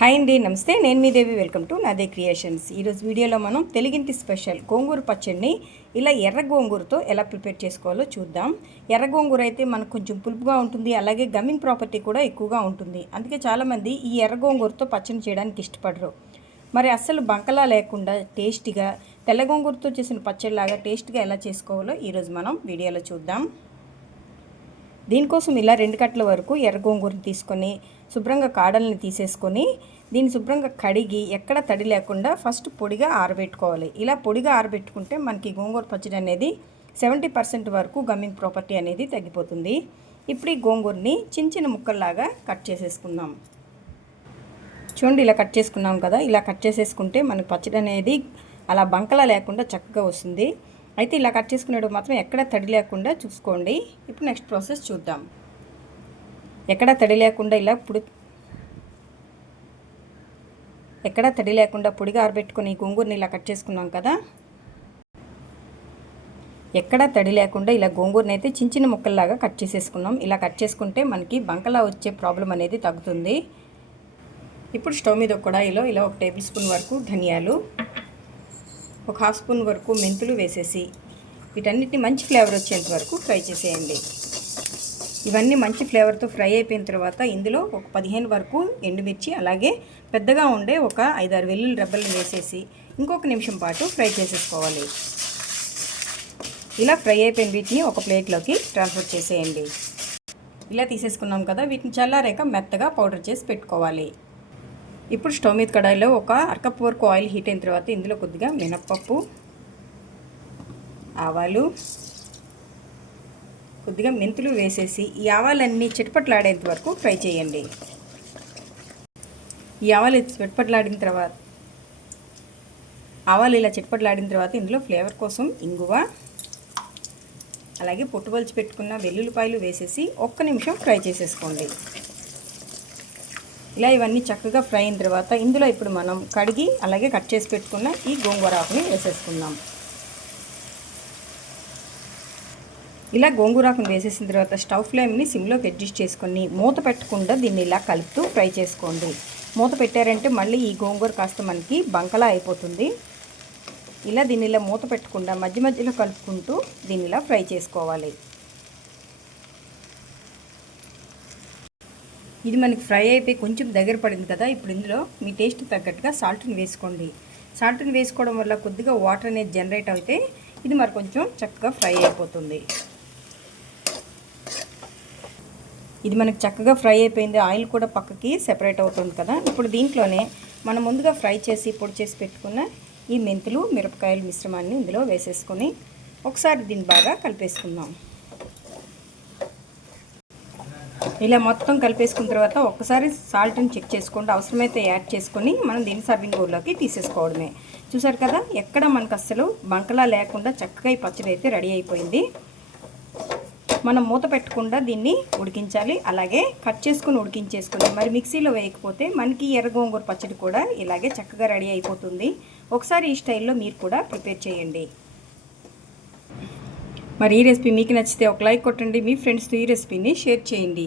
Hi అండి నమస్తే. నేను మీ Devi. Welcome to Nade creations. ఈరోజు వీడియోలో మనం తెలుగింటి స్పెషల్ గోంగూర పచ్చడిని ఇలా ఎర్ర గోంగూరతో ఎలా ప్రిపేర్ చేసుకోవాలో చూద్దాం. ఎర్ర గోంగూర అయితే మనకు కొంచెం పులుపుగా ఉంటుంది అలాగే గమ్మింగ్ ప్రాపర్టీ కూడా ఎక్కువగా ఉంటుంది. అందుకే చాలామంది ఈ ఎర్ర గోంగూరతో పచ్చడి చేయడానికి ఇష్టపడరు. మరి అస్సలు బంకలా లేకుండా టేస్టీగా తెల్ల గోంగూరతో చేసిన పచ్చడిలాగా టేస్ట్గా ఎలా చేసుకోవాలో ఈరోజు మనం వీడియోలో చూద్దాం. దీనికోసం ఇలా రెండు కట్టల వరకు ఎర్ర గోంగూరని తీసుకొని శుభ్రంగా కాడల్ని తీసేసుకొని దీన్ని శుభ్రంగా కడిగి ఎక్కడ తడి లేకుండా ఫస్ట్ పొడిగా ఆరబెట్టుకోవాలి. ఇలా పొడిగా ఆరబెట్టుకుంటే మనకి గోంగూర పచ్చడి అనేది సెవెంటీ పర్సెంట్ వరకు గమ్మింగ్ ప్రాపర్టీ అనేది తగ్గిపోతుంది. ఇప్పుడు ఈ గోంగూరని చిన్న చిన్న ముక్కల్లాగా కట్ చేసేసుకుందాం. చూడండి ఇలా కట్ చేసుకున్నాం కదా. ఇలా కట్ చేసేసుకుంటే మనకి పచ్చడి అనేది అలా బంకలా లేకుండా చక్కగా వస్తుంది. అయితే ఇలా కట్ చేసుకునేటప్పుడు మాత్రం ఎక్కడ తడి లేకుండా చూసుకోండి. ఇప్పుడు నెక్స్ట్ ప్రాసెస్ చూద్దాం. ఎక్కడ తడి లేకుండా ఇలా పొడి ఎక్కడ తడి లేకుండా పొడిగా ఆరబెట్టుకుని గోంగూరని ఇలా కట్ చేసుకున్నాం కదా. ఎక్కడ తడి లేకుండా ఇలా గోంగూరని అయితే చిన్న చిన్న ముక్కల్లాగా కట్ చేసేసుకున్నాం. ఇలా కట్ చేసుకుంటే మనకి బంకలా వచ్చే ప్రాబ్లం అనేది తగ్గుతుంది. ఇప్పుడు స్టవ్ మీద కూడా ఇలా ఇలా ఒక టేబుల్ స్పూన్ వరకు ధనియాలు ఒక హాఫ్ స్పూన్ వరకు మెంతులు వేసేసి వీటన్నిటిని మంచి ఫ్లేవర్ వచ్చేంత వరకు ఫ్రై చేసేయండి. ఇవన్నీ మంచి ఫ్లేవర్తో ఫ్రై అయిపోయిన తర్వాత ఇందులో ఒక పదిహేను వరకు ఎండుమిర్చి అలాగే పెద్దగా ఉండే ఒక ఐదారు వెల్లుల్లి రెబ్బలు వేసేసి ఇంకొక నిమిషం పాటు ఫ్రై చేసేసుకోవాలి. ఇలా ఫ్రై అయిపోయిన వీటిని ఒక ప్లేట్లోకి ట్రాన్స్ఫర్ చేసేయండి. ఇలా తీసేసుకున్నాం కదా వీటిని చల్లారాక మెత్తగా పౌడర్ చేసి పెట్టుకోవాలి. ఇప్పుడు స్టవ్ మీద కడాయిలో ఒక అరకప్పు వరకు ఆయిల్ హీట్ అయిన తర్వాత ఇందులో కొద్దిగా మినప్పప్పు ఆవాలు కొద్దిగా మెంతులు వేసేసి ఈ ఆవాలన్నీ చిటపట్లాడేంత వరకు ఫ్రై చేయండి. ఈ ఆవాలు చిటపట్లాడిన తర్వాత ఆవాలు ఇలా చిటపట్లాడిన తర్వాత ఇందులో ఫ్లేవర్ కోసం ఇంగువ అలాగే పొట్టుబల్చి పెట్టుకున్న వెల్లుల్లిపాయలు వేసేసి ఒక్క నిమిషం ఫ్రై చేసేసుకోండి. ఇలా ఇవన్నీ చక్కగా ఫ్రై అయిన తర్వాత ఇందులో ఇప్పుడు మనం కడిగి అలాగే కట్ చేసి పెట్టుకున్న ఈ గోంగూర ఆకుని వేసేసుకుందాం. ఇలా గోంగూరాకుని వేసేసిన తర్వాత స్టవ్ ఫ్లేమ్ని సిమ్లోకి అడ్జస్ట్ చేసుకొని మూత పెట్టకుండా దీన్ని ఇలా కలుపుతూ ఫ్రై చేసుకోండి. మూత పెట్టారంటే మళ్ళీ ఈ గోంగూర కాస్త మనకి బంకలా అయిపోతుంది. ఇలా దీన్ని ఇలా మూత పెట్టకుండా మధ్య మధ్యలో కలుపుకుంటూ దీన్ని ఇలా ఫ్రై చేసుకోవాలి. ఇది మనకి ఫ్రై అయిపోయి కొంచెం దగ్గర పడింది కదా ఇప్పుడు ఇందులో మీ టేస్ట్ తగ్గట్టుగా సాల్ట్ని వేసుకోండి. సాల్ట్ని వేసుకోవడం వల్ల కొద్దిగా వాటర్ అనేది జనరేట్ అయితే ఇది మరి కొంచెం చక్కగా ఫ్రై అయిపోతుంది. ఇది మనకి చక్కగా ఫ్రై అయిపోయింది. ఆయిల్ కూడా పక్కకి సెపరేట్ అవుతుంది కదా. ఇప్పుడు దీంట్లోనే మనం ముందుగా ఫ్రై చేసి పొడి చేసి పెట్టుకున్న ఈ మెంతులు మిరపకాయల మిశ్రమాన్ని ఇందులో వేసేసుకొని ఒకసారి దీన్ని బాగా కలిపేసుకుందాం. ఇలా మొత్తం కలిపేసుకున్న తర్వాత ఒక్కసారి సాల్ట్ని చెక్ చేసుకోండి. అవసరమైతే యాడ్ చేసుకొని మనం దీన్ని సర్వింగ్ బౌల్లోకి తీసేసుకోవడమే. చూసారు కదా ఎక్కడ మనకు అస్సలు బంకలా లేకుండా చక్కగా ఈ పచ్చడి అయితే రెడీ అయిపోయింది. మనం మూత పెట్టకుండా దీన్ని ఉడికించాలి. అలాగే కట్ చేసుకుని ఉడికించేసుకుని మరి మిక్సీలో వేయకపోతే మనకి ఎర్ర గోంగూర పచ్చడి కూడా ఇలాగే చక్కగా రెడీ అయిపోతుంది. ఒకసారి ఈ స్టైల్లో మీరు కూడా ప్రిపేర్ చేయండి. మరి ఈ రెసిపీ మీకు నచ్చితే ఒక లైక్ కొట్టండి. మీ ఫ్రెండ్స్తో ఈ రెసిపీని షేర్ చేయండి.